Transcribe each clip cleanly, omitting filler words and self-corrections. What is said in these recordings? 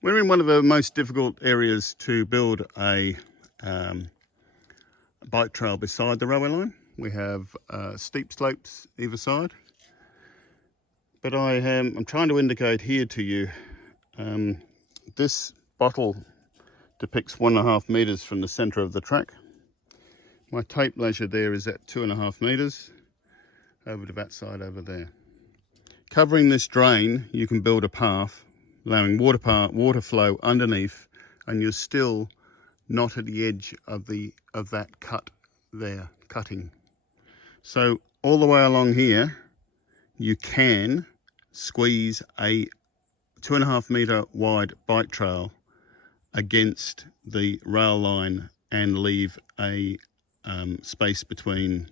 We're in one of the most difficult areas to build a bike trail beside the railway line. We have steep slopes either side, but I'm trying to indicate here to you, this bottle depicts 1.5 meters from the center of the track. My tape measure there is at 2.5 meters over to that side over there. Covering this drain, you can build a path, allowing water flow underneath, and you're still not at the edge of that cut there, cutting. So all the way along here, you can squeeze a 2.5 meter wide bike trail against the rail line and leave a space between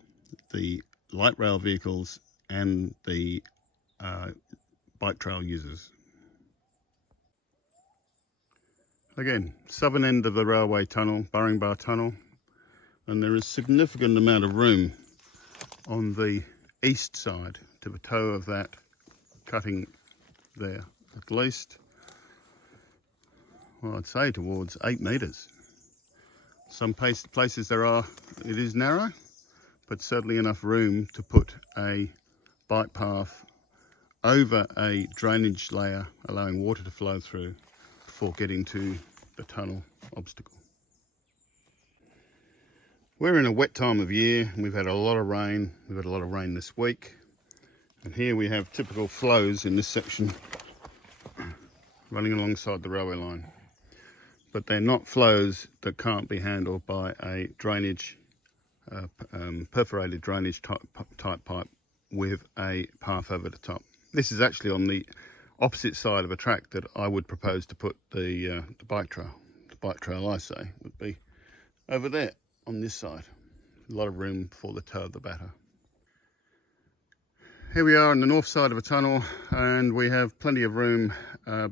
the light rail vehicles and the bike trail users. Again, southern end of the railway tunnel, Burring Bar Tunnel, and there is significant amount of room on the east side to the toe of that cutting there, at least, well, I'd say towards 8 meters. Some places it is narrow, but certainly enough room to put a bike path over a drainage layer, allowing water to flow through before getting to the tunnel obstacle. We're in a wet time of year. We've had a lot of rain. We've had a lot of rain this week. And here we have typical flows in this section running alongside the railway line. But they're not flows that can't be handled by a drainage, perforated drainage type pipe with a path over the top. This is actually on the opposite side of a track that I would propose to put the bike trail. The bike trail, I say, would be over there on this side. A lot of room for the toe of the batter. Here we are on the north side of a tunnel, and we have plenty of room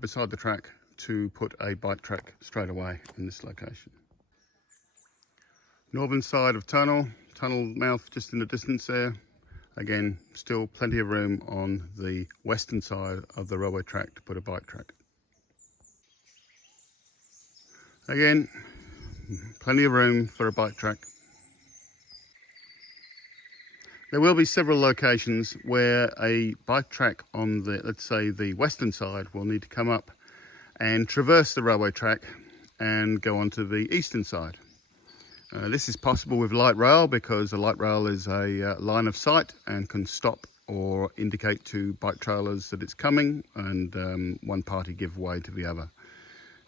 beside the track to put a bike track straight away in this location. Northern side of tunnel mouth just in the distance there. Again, still plenty of room on the western side of the railway track to put a bike track. Again, plenty of room for a bike track. There will be several locations where a bike track on the, let's say, the western side will need to come up and traverse the railway track and go onto the eastern side. This is possible with light rail because a light rail is a line of sight and can stop or indicate to bike trailers that it's coming, and one party give way to the other.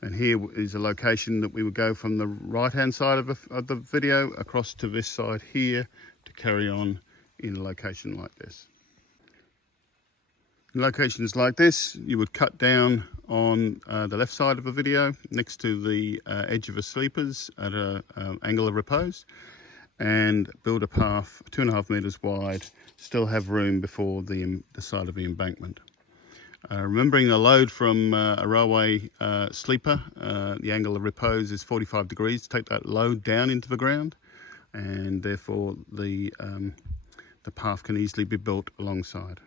And here is a location that we would go from the right hand side of the video across to this side here to carry on in a location like this. In locations like this, you would cut down on the left side of the video next to the edge of the sleepers at an angle of repose, and build a path 2.5 meters wide, still have room before the side of the embankment. Remembering the load from a railway sleeper, the angle of repose is 45 degrees. Take that load down into the ground, and therefore the path can easily be built alongside.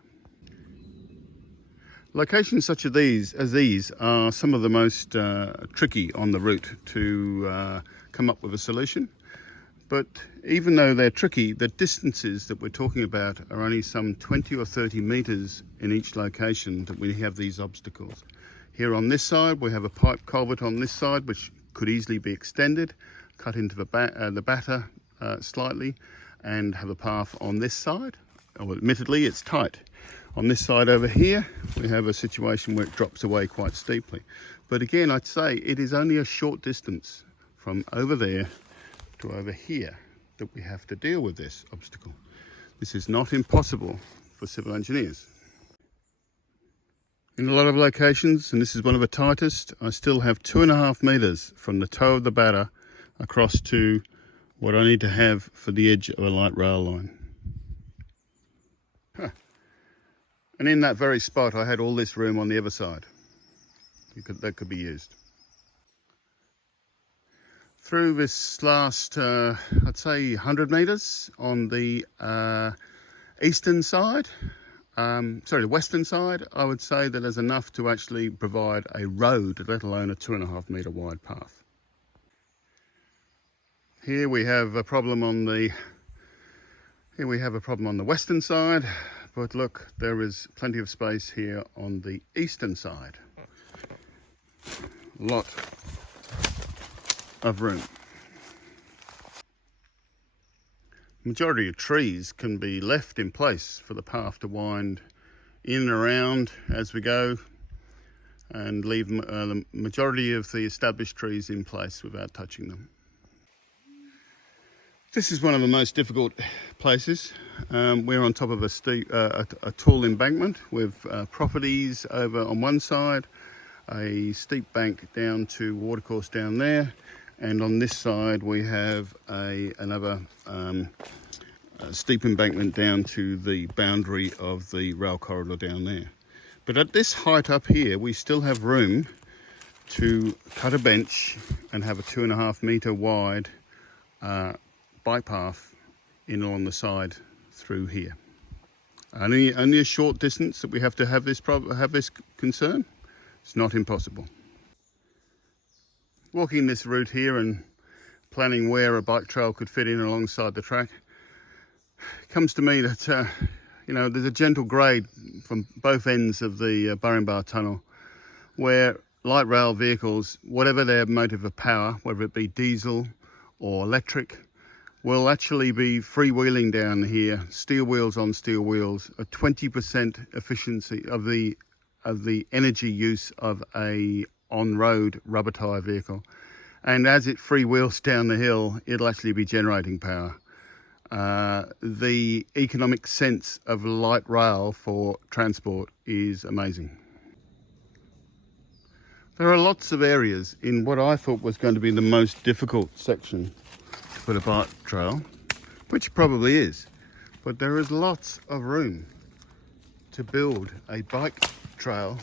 Locations such as these are some of the most tricky on the route to come up with a solution. But even though they're tricky, the distances that we're talking about are only some 20 or 30 meters in each location that we have these obstacles. Here on this side, we have a pipe culvert on this side, which could easily be extended, cut into the batter slightly, and have a path on this side. Well, admittedly, it's tight. On this side over here, we have a situation where it drops away quite steeply. But again, I'd say it is only a short distance from over there to over here that we have to deal with this obstacle. This is not impossible for civil engineers. In a lot of locations, and this is one of the tightest, I still have 2.5 meters from the toe of the batter across to what I need to have for the edge of a light rail line. And in that very spot, I had all this room on the other side that could be used. Through this last, I'd say 100 meters on the eastern side, the western side, I would say that there's enough to actually provide a road, let alone a 2.5 metre wide path. Here we have a problem on the western side, but look, there is plenty of space here on the eastern side. Lot of room. Majority of trees can be left in place for the path to wind in and around as we go, and leave the majority of the established trees in place without touching them. This is one of the most difficult places. We're on top of a steep, a tall embankment with properties over on one side, a steep bank down to watercourse down there, and on this side we have another steep embankment down to the boundary of the rail corridor down there. But at this height up here, we still have room to cut a bench and have a 2.5 metre wide bike path in along the side through here. Only a short distance that we have to have this concern. It's not impossible. Walking this route here and planning where a bike trail could fit in alongside the track, it comes to me that there's a gentle grade from both ends of the Burrenbar Tunnel, where light rail vehicles, whatever their motive of power, whether it be diesel or electric, will actually be freewheeling down here, steel wheels on steel wheels, a 20% efficiency of the energy use of a on-road rubber tyre vehicle. And as it freewheels down the hill, it'll actually be generating power. The economic sense of light rail for transport is amazing. There are lots of areas in what I thought was going to be the most difficult section to put a bike trail, which probably is, but there is lots of room to build a bike trail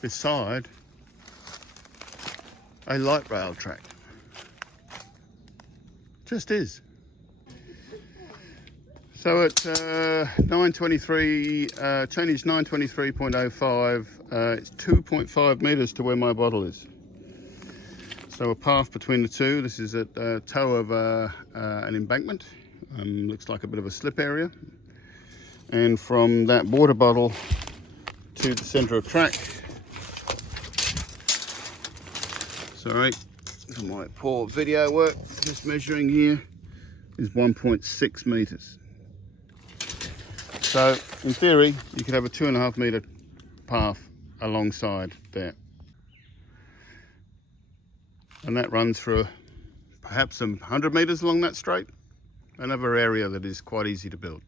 beside a light rail track. Just is. So at 923, Chinese 923.05, it's 2.5 metres to where my bottle is. So a path between the two. This is at the toe of an embankment. Looks like a bit of a slip area. And from that water bottle to the centre of track. Sorry for my poor video work. Just measuring here is 1.6 metres. So in theory, you could have a 2.5 metre path alongside there. And that runs for perhaps 100 metres along that straight. Another area that is quite easy to build.